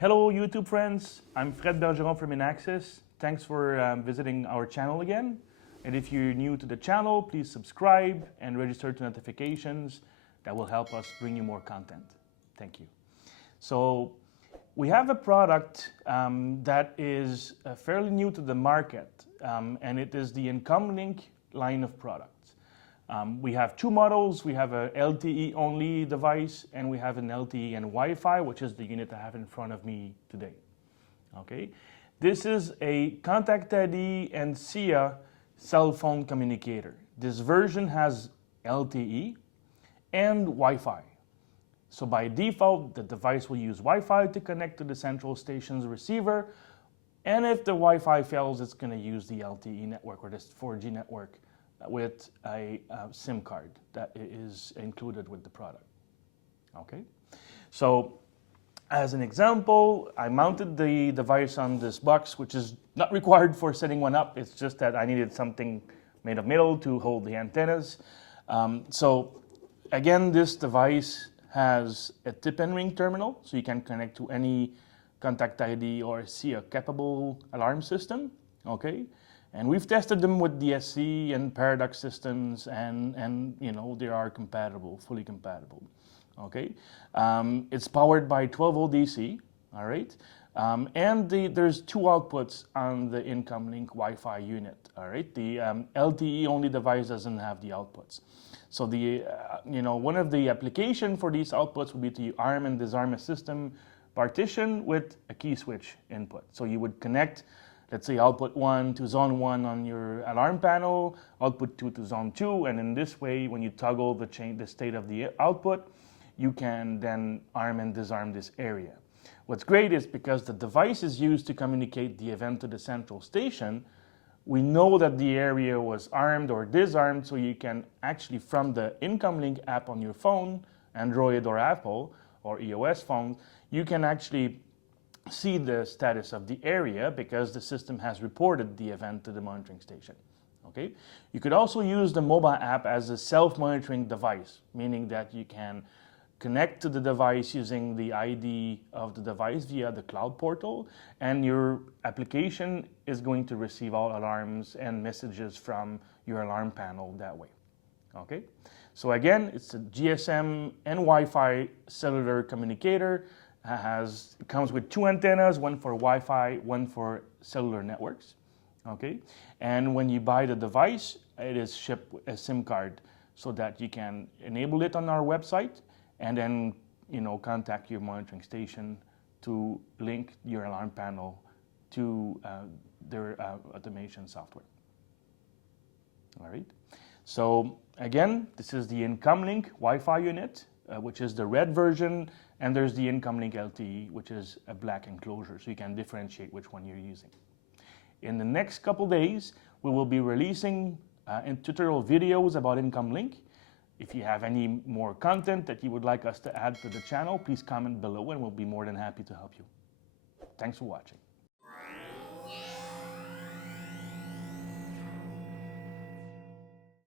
Hello YouTube friends, I'm Fred Bergeron from Inaxsys. Thanks for visiting our channel again. And if you're new to the channel, please subscribe and register to notifications. That will help us bring you more content. Thank you. So we have a product that is fairly new to the market, and it is the IncomLink line of products. We have two models. We have a LTE only device, and we have an LTE and Wi-Fi, which is the unit I have in front of me today. Okay, this is a Contact ID and SIA cell phone communicator. This version has LTE and Wi-Fi. So by default, the device will use Wi-Fi to connect to the central station's receiver, and if the Wi-Fi fails, it's going to use the LTE network or this 4G network with a SIM card that is included with the product. Okay, so as an example, I mounted the device on this box, which is not required for setting one up. It's just that I needed something made of metal to hold the antennas. So again, this device has a tip and ring terminal, so you can connect to any Contact ID or SIA capable alarm system. Okay. And we've tested them with DSC and Paradox systems, and you know, they are compatible, fully compatible. Okay, it's powered by 12-volt DC. All right, and there's two outputs on the IncomLink Wi-Fi unit. All right, the LTE only device doesn't have the outputs. So the you know, one of the application for these outputs would be to arm and disarm a system partition with a key switch input. So you would connect, let's say, output 1 to zone 1 on your alarm panel, output 2 to zone 2, and in this way, when you toggle the state of the output, you can then arm and disarm this area. What's great is because the device is used to communicate the event to the central station, we know that the area was armed or disarmed, so you can actually, from the IncomLink app on your phone, Android or Apple or iOS phone, you can actually see the status of the area because the system has reported the event to the monitoring station. Okay, you could also use the mobile app as a self-monitoring device, meaning that you can connect to the device using the ID of the device via the cloud portal, and your application is going to receive all alarms and messages from your alarm panel that way. Okay, so again, it's a GSM and Wi-Fi cellular communicator. It comes with two antennas, one for Wi-Fi, one for cellular networks. Okay, and when you buy the device, it is shipped with a SIM card so that you can enable it on our website and then, you know, contact your monitoring station to link your alarm panel to their automation software. All right, so again, this is the IncomLink Wi-Fi unit, which is the red version, and there's the IncomLink LTE, which is a black enclosure, so you can differentiate which one you're using. In the next couple days, we will be releasing tutorial videos about IncomLink. If you have any more content that you would like us to add to the channel, please comment below and we'll be more than happy to help you. Thanks for watching.